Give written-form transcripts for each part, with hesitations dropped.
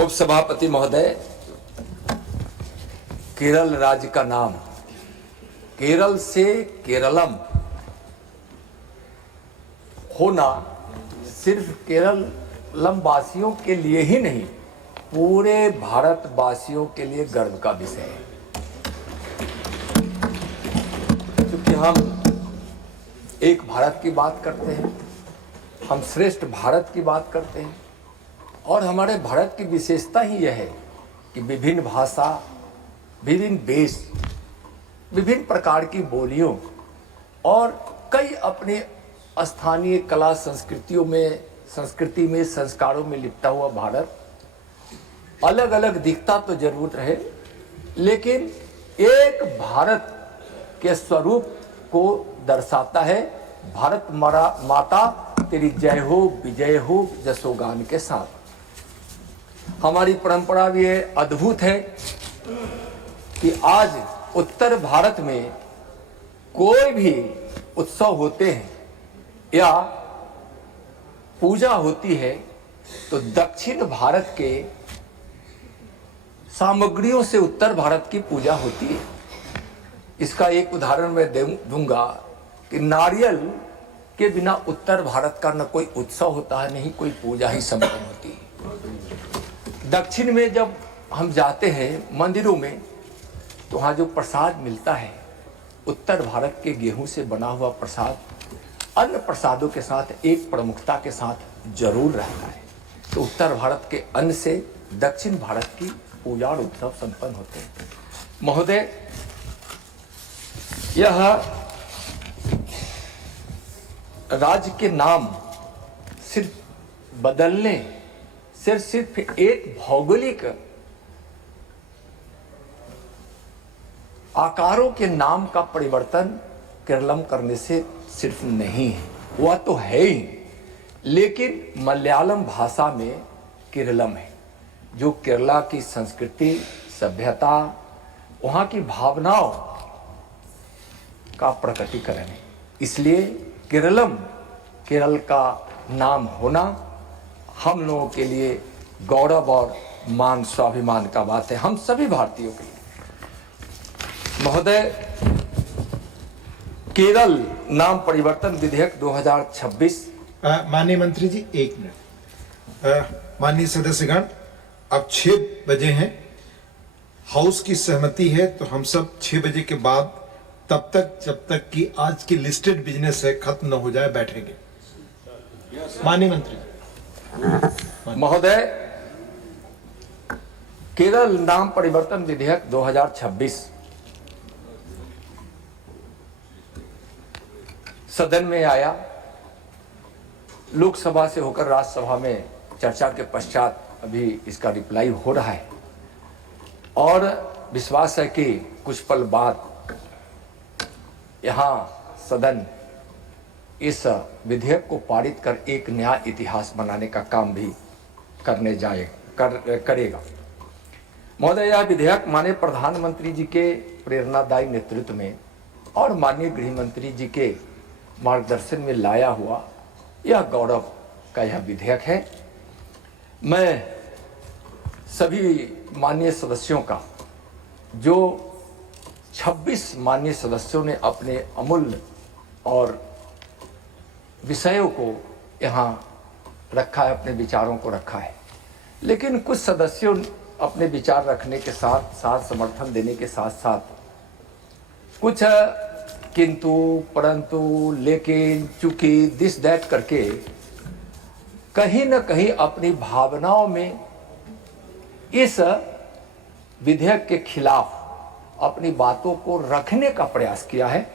उपसभापति महोदय, केरल राज्य का नाम केरल से केरलम होना सिर्फ केरलम वासियों के लिए ही नहीं, पूरे भारतवासियों के लिए गर्व का विषय है। क्योंकि हम एक भारत की बात करते हैं, हम श्रेष्ठ भारत की बात करते हैं, और हमारे भारत की विशेषता ही यह है कि विभिन्न भाषा, विभिन्न देश, विभिन्न प्रकार की बोलियों और कई अपने स्थानीय कला संस्कृति में संस्कारों में लिपटा हुआ भारत अलग अलग दिखता तो जरूर रहे, लेकिन एक भारत के स्वरूप को दर्शाता है। भारत माता तेरी जय हो, विजय हो जसोगान के साथ। हमारी परंपरा भी अद्भुत है कि आज उत्तर भारत में कोई भी उत्सव होते हैं या पूजा होती है तो दक्षिण भारत के सामग्रियों से उत्तर भारत की पूजा होती है। इसका एक उदाहरण मैं दूंगा कि नारियल के बिना उत्तर भारत का न कोई उत्सव होता है, नहीं कोई पूजा ही संपन्न होती है। दक्षिण में जब हम जाते हैं मंदिरों में तो वहाँ जो प्रसाद मिलता है, उत्तर भारत के गेहूं से बना हुआ प्रसाद अन्य प्रसादों के साथ एक प्रमुखता के साथ जरूर रहता है। तो उत्तर भारत के अन्न से दक्षिण भारत की पूजा और उत्सव संपन्न होते हैं। महोदय, यह राज्य के नाम सिर्फ बदलने सिर्फ एक भौगोलिक आकारों के नाम का परिवर्तन केरलम करने से सिर्फ नहीं है, वह तो है ही, लेकिन मलयालम भाषा में केरलम है, जो केरला की संस्कृति, सभ्यता, वहाँ की भावनाओं का प्रकटीकरण है। इसलिए केरलम केरल का नाम होना हम लोगों के लिए गौरव और मान स्वाभिमान का बात है, हम सभी भारतीयों के लिए। महोदय, केरल नाम परिवर्तन विधेयक 2026। माननीय मंत्री जी, एक मिनट। माननीय सदस्यगण, अब 6 बजे हैं, हाउस की सहमति है तो हम सब 6 बजे के बाद तब तक जब तक कि आज की लिस्टेड बिजनेस है खत्म न हो जाए बैठेंगे। माननीय मंत्री। महोदय, केरल नाम परिवर्तन विधेयक 2026 सदन में आया, लोकसभा से होकर राज्यसभा में चर्चा के पश्चात अभी इसका रिप्लाई हो रहा है, और विश्वास है कि कुछ पल बाद यहाँ सदन इस विधेयक को पारित कर एक नया इतिहास बनाने का काम भी करेगा। महोदय, यह विधेयक माननीय प्रधानमंत्री जी के प्रेरणादायी नेतृत्व में और माननीय गृह मंत्री जी के मार्गदर्शन में लाया हुआ यह गौरव का यह विधेयक है। मैं सभी माननीय सदस्यों का, जो 26 माननीय सदस्यों ने अपने अमूल्य और विषयों को यहाँ रखा है, अपने विचारों को रखा है, लेकिन कुछ सदस्यों अपने विचार रखने के साथ साथ, समर्थन देने के साथ साथ कुछ किंतु, परंतु, लेकिन, चूंकि, दिस दैट करके कहीं न कहीं अपनी भावनाओं में इस विधेयक के खिलाफ अपनी बातों को रखने का प्रयास किया है।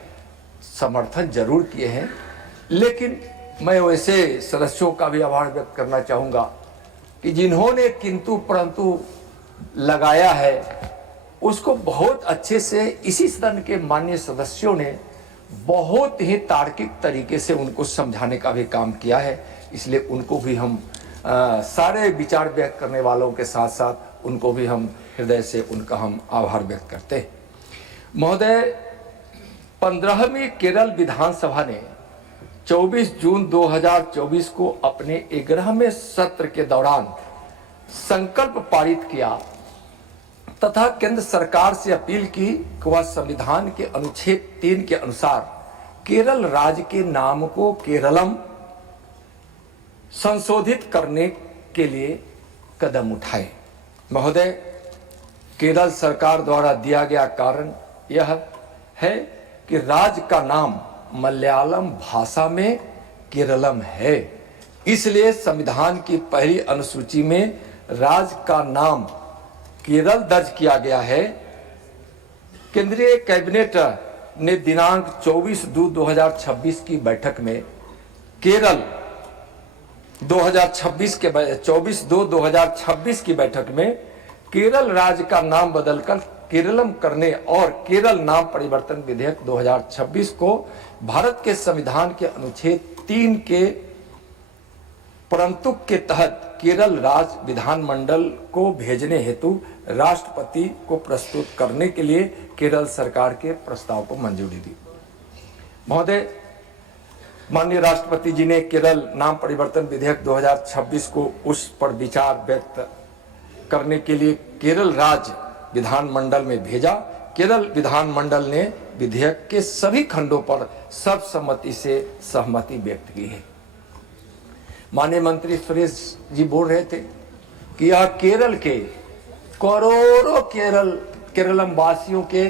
समर्थन जरूर किए हैं, लेकिन मैं वैसे सदस्यों का भी आभार व्यक्त करना चाहूँगा कि जिन्होंने किंतु परंतु लगाया है, उसको बहुत अच्छे से इसी सदन के माननीय सदस्यों ने बहुत ही तार्किक तरीके से उनको समझाने का भी काम किया है। इसलिए उनको भी हम सारे विचार व्यक्त करने वालों के साथ साथ उनको भी हम हृदय से उनका हम आभार व्यक्त करते हैं। महोदय, 15वीं केरल विधानसभा ने 24 जून 2024 को अपने 11वें सत्र के दौरान संकल्प पारित किया तथा केंद्र सरकार से अपील की कि वह संविधान के अनुच्छेद 3 के अनुसार केरल राज्य के नाम को केरलम संशोधित करने के लिए कदम उठाए। महोदय, केरल सरकार द्वारा दिया गया कारण यह है कि राज्य का नाम मलयालम भाषा में केरलम है, इसलिए संविधान की पहली अनुसूची में राज्य का नाम केरल दर्ज किया गया है। केंद्रीय कैबिनेट ने दिनांक 24/2/2026 की बैठक में केरल 24/2/2026 की बैठक में केरल राज्य का नाम बदलकर केरलम करने और केरल नाम परिवर्तन विधेयक 2026 को भारत के संविधान के अनुच्छेद 3 के परंतु के तहत केरल राज्य विधानमंडल को भेजने हेतु राष्ट्रपति को प्रस्तुत करने के लिए केरल सरकार के प्रस्ताव को मंजूरी दी। महोदय, माननीय राष्ट्रपति जी ने केरल नाम परिवर्तन विधेयक 2026 को उस पर विचार व्यक्त करने के लिए केरल राज्य विधानमंडल में भेजा। केरल विधानमंडल ने विधेयक के सभी खंडों पर सर्वसम्मति से सहमति व्यक्त की है। माननीय मंत्री सुरेश जी बोल रहे थे कि यह केरल के करोड़ों केरलम वासियों के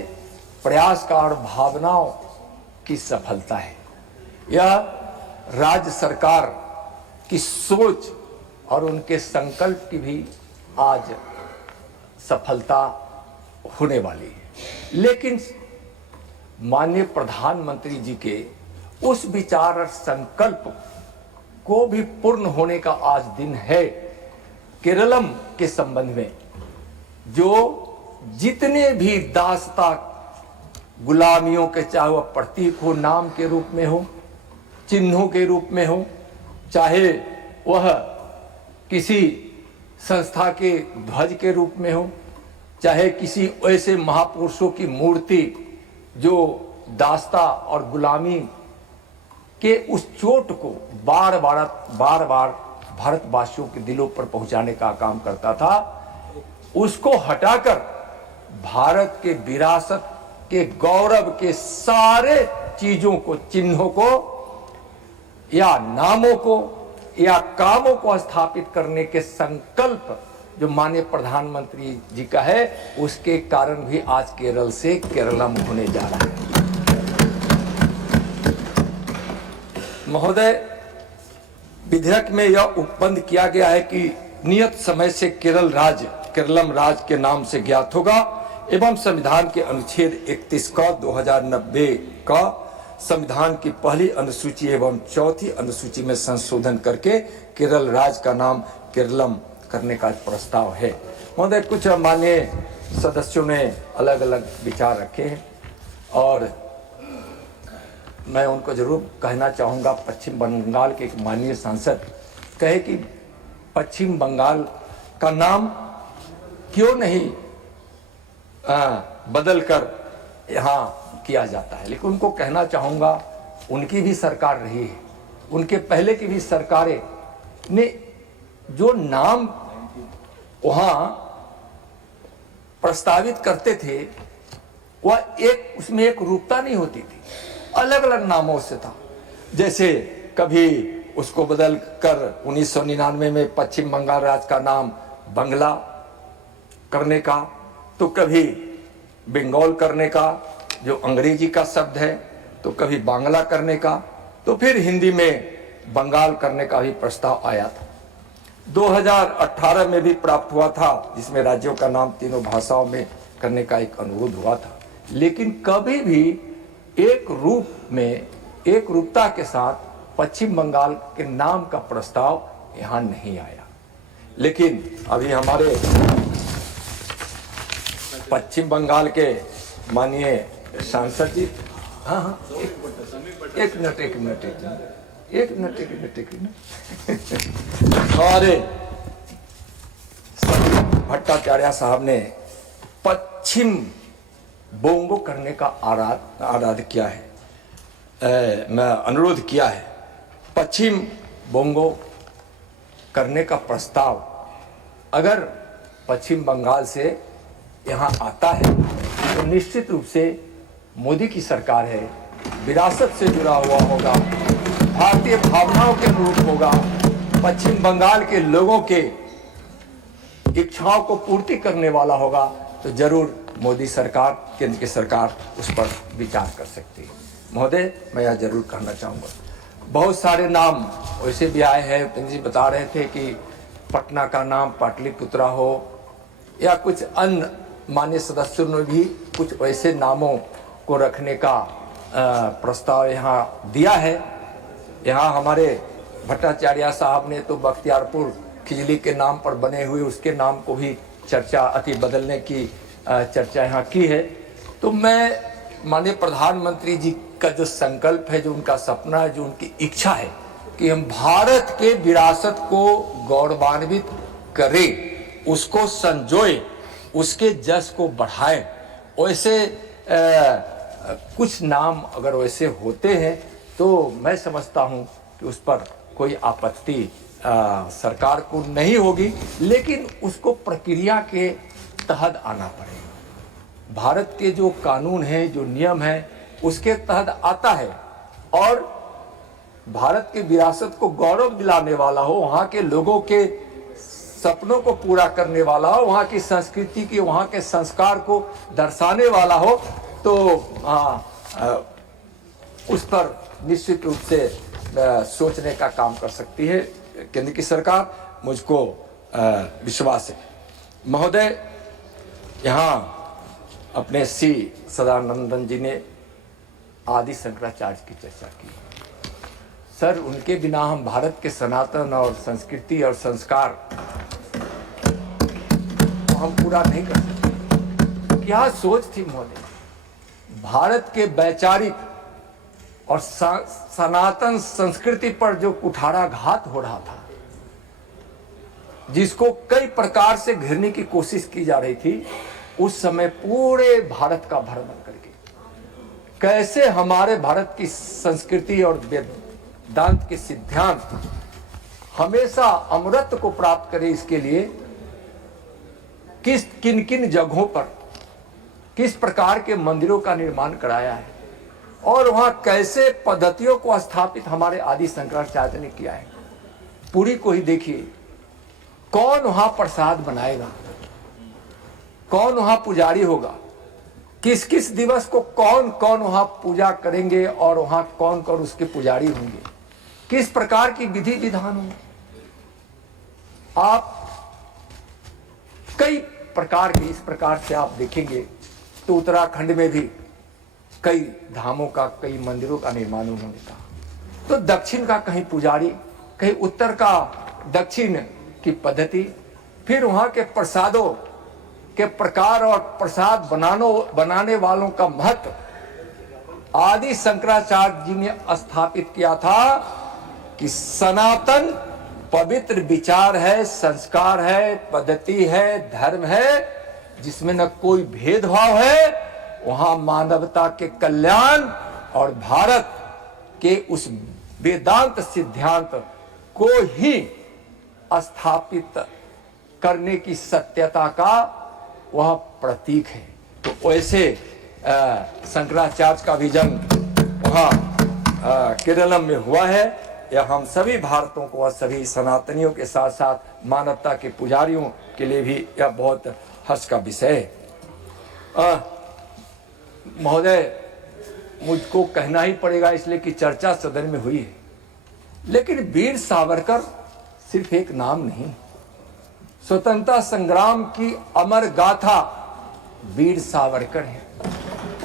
प्रयास का और भावनाओं की सफलता है। यह राज्य सरकार की सोच और उनके संकल्प की भी आज सफलता होने वाली है। लेकिन माननीय प्रधानमंत्री जी के उस विचार और संकल्प को भी पूर्ण होने का आज दिन है। केरलम के संबंध में जो जितने भी दास्ता गुलामियों के, चाहे वह प्रतीक हो, नाम के रूप में हो, चिन्हों के रूप में हो, चाहे वह किसी संस्था के ध्वज के रूप में हो, चाहे किसी ऐसे महापुरुषों की मूर्ति जो दास्ता और गुलामी के उस चोट को बार बार भारतवासियों के दिलों पर पहुंचाने का काम करता था, उसको हटाकर भारत के विरासत के गौरव के सारे चीजों को, चिन्हों को या नामों को या कामों को स्थापित करने के संकल्प जो माननीय प्रधानमंत्री जी का है, उसके कारण भी आज केरल से केरलम होने जा रहा है। महोदय, विधेयक में यह उपबंध किया गया है कि नियत समय से केरलम राज्य के नाम से ज्ञात होगा एवं संविधान के अनुच्छेद 31 का 2090 का संविधान की पहली अनुसूची एवं चौथी अनुसूची में संशोधन करके केरल राज्य का नाम केरलम करने का प्रस्ताव है। महोदय, कुछ माननीय सदस्यों ने अलग अलग विचार रखे हैं और मैं उनको जरूर कहना चाहूँगा। पश्चिम बंगाल के एक माननीय सांसद कहे कि पश्चिम बंगाल का नाम क्यों नहीं बदल कर यहाँ किया जाता है, लेकिन उनको कहना चाहूँगा, उनकी भी सरकार रही है, उनके पहले की भी सरकारें ने जो नाम वहाँ प्रस्तावित करते थे वह उसमें एक रूपता नहीं होती थी, अलग अलग नामों से था। जैसे कभी उसको बदल कर 1999 में पश्चिम बंगाल राज्य का नाम बंगला करने का, तो कभी बंगाल करने का जो अंग्रेजी का शब्द है, तो कभी बांग्ला करने का, तो फिर हिंदी में बंगाल करने का भी प्रस्ताव आया था। 2018 में भी प्राप्त हुआ था, जिसमें राज्यों का नाम तीनों भाषाओं में करने का एक अनुरोध हुआ था, लेकिन कभी भी एक रूप में, एक रूपता के साथ पश्चिम बंगाल के नाम का प्रस्ताव यहाँ नहीं आया। लेकिन अभी हमारे पश्चिम बंगाल के माननीय सांसद जी, हाँ, एक मिनट हमारे भट्टाचार्य साहब ने पश्चिम बोंगो करने का आराध किया है, मैं अनुरोध किया है। पश्चिम बोंगो करने का प्रस्ताव अगर पश्चिम बंगाल से यहाँ आता है तो निश्चित रूप से मोदी की सरकार है, विरासत से जुड़ा हुआ होगा, भारतीय भावनाओं के अनुरूप होगा, पश्चिम बंगाल के लोगों के इच्छाओं को पूर्ति करने वाला होगा, तो जरूर मोदी सरकार, केंद्र की सरकार उस पर विचार कर सकती है। महोदय, मैं यह जरूर कहना चाहूँगा, बहुत सारे नाम वैसे भी आए हैं। उपेंद्र जी बता रहे थे कि पटना का नाम पाटलिपुत्रा हो, या कुछ अन्य माननीय सदस्यों ने भी कुछ ऐसे नामों को रखने का प्रस्ताव यहाँ दिया है। यहाँ हमारे भट्टाचार्य साहब ने तो बख्तियारपुर खिजली के नाम पर बने हुए उसके नाम को भी बदलने की चर्चा यहाँ की है। तो मैं माननीय प्रधानमंत्री जी का जो संकल्प है, जो उनका सपना है, जो उनकी इच्छा है कि हम भारत के विरासत को गौरवान्वित करें, उसको संजोए, उसके जस को बढ़ाएं, वैसे कुछ नाम अगर वैसे होते हैं तो मैं समझता हूं कि उस पर कोई आपत्ति सरकार को नहीं होगी, लेकिन उसको प्रक्रिया के तहत आना पड़ेगा। भारत के जो कानून है, जो नियम है, उसके तहत आता है और भारत की विरासत को गौरव दिलाने वाला हो, वहाँ के लोगों के सपनों को पूरा करने वाला हो, वहाँ की संस्कृति की, वहाँ के संस्कार को दर्शाने वाला हो, तो उस पर निश्चित रूप से सोचने का काम कर सकती है केंद्र की सरकार, मुझको विश्वास है। महोदय, यहाँ अपने सी सदानंदन जी ने आदि शंकराचार्य की चर्चा की। सर, उनके बिना हम भारत के सनातन और संस्कृति और संस्कार को हम पूरा नहीं कर सकते। क्या सोच थी महोदय, भारत के वैचारिक और सनातन संस्कृति पर जो कुठाराघात हो रहा था, जिसको कई प्रकार से घेरने की कोशिश की जा रही थी, उस समय पूरे भारत का भ्रमण करके कैसे हमारे भारत की संस्कृति और वेदांत के सिद्धांत हमेशा अमरत्व को प्राप्त करे, इसके लिए किन किन जगहों पर किस प्रकार के मंदिरों का निर्माण कराया है और वहां कैसे पद्धतियों को स्थापित हमारे आदि शंकराचार्य ने किया है। पूरी को ही देखिए, कौन वहां प्रसाद बनाएगा, कौन वहां पुजारी होगा, किस किस दिवस को कौन कौन वहां पूजा करेंगे और वहां कौन कौन उसके पुजारी होंगे, किस प्रकार की विधि विधान होंगे। आप कई प्रकार के इस प्रकार से आप देखेंगे तो उत्तराखंड में भी कई धामों का, कई मंदिरों का निर्माण उन्होंने कहा। तो दक्षिण का कहीं पुजारी, कहीं उत्तर का दक्षिण की पद्धति, फिर वहां के प्रसादों के प्रकार और प्रसाद बनाने वालों का महत्व आदि शंकराचार्य जी ने स्थापित किया था कि सनातन पवित्र विचार है, संस्कार है, पद्धति है, धर्म है, जिसमें न कोई भेदभाव है। वहां मानवता के कल्याण और भारत के उस वेदांत सिद्धांत को ही स्थापित करने की सत्यता का वह प्रतीक है। तो वैसे शंकराचार्य का भी जन्म वहाँ केरलम में हुआ है। यह हम सभी भारतों को और सभी सनातनियों के साथ साथ मानवता के पुजारियों के लिए भी यह बहुत हर्ष का विषय है। महोदय, मुझको कहना ही पड़ेगा इसलिए कि चर्चा सदन में हुई है, लेकिन वीर सावरकर सिर्फ एक नाम नहीं, स्वतंत्रता संग्राम की अमर गाथा वीर सावरकर है।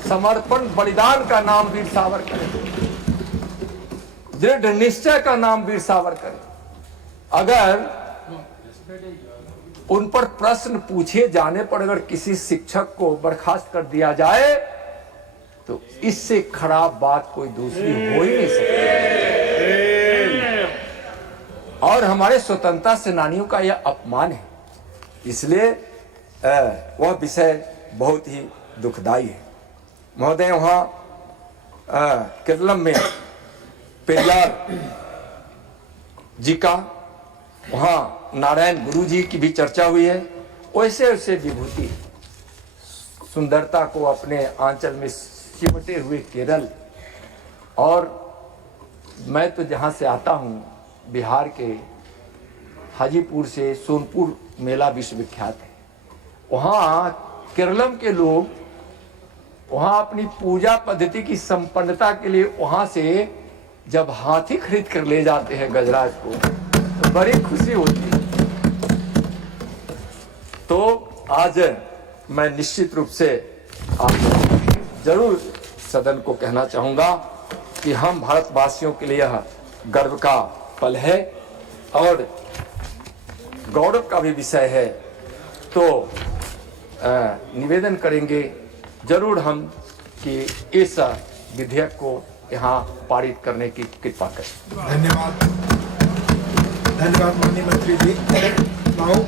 समर्पण बलिदान का नाम वीर सावरकर है, दृढ़ निश्चय का नाम वीर सावरकर है। अगर उन पर प्रश्न पूछे जाने पर अगर किसी शिक्षक को बर्खास्त कर दिया जाए तो इससे खराब बात कोई दूसरी हो ही नहीं सकती। और हमारे स्वतंत्रता सेनानियों का यह अपमान है, इसलिए वह विषय बहुत ही दुखदाई है। महोदय, वहां केरलम में पेरियार जी का वहां नारायण गुरु जी की भी चर्चा हुई है। वैसे वैसे विभूति सुंदरता को अपने आंचल में सिमटे हुए केरल, और मैं तो जहाँ से आता हूँ बिहार के हाजीपुर से सोनपुर मेला विश्वविख्यात है। वहाँ केरलम के लोग वहाँ अपनी पूजा पद्धति की संपन्नता के लिए वहाँ से जब हाथी खरीद कर ले जाते हैं गजराज को तो बड़ी खुशी होती है। तो आज मैं निश्चित रूप से आप जरूर सदन को कहना चाहूँगा कि हम भारतवासियों के लिए यह गर्व का पल है और गौरव का भी विषय है। तो निवेदन करेंगे जरूर हम कि इस विधेयक को यहाँ पारित करने की कृपा करें। धन्यवाद, धन्यवाद माननीय मंत्री जी। नाउ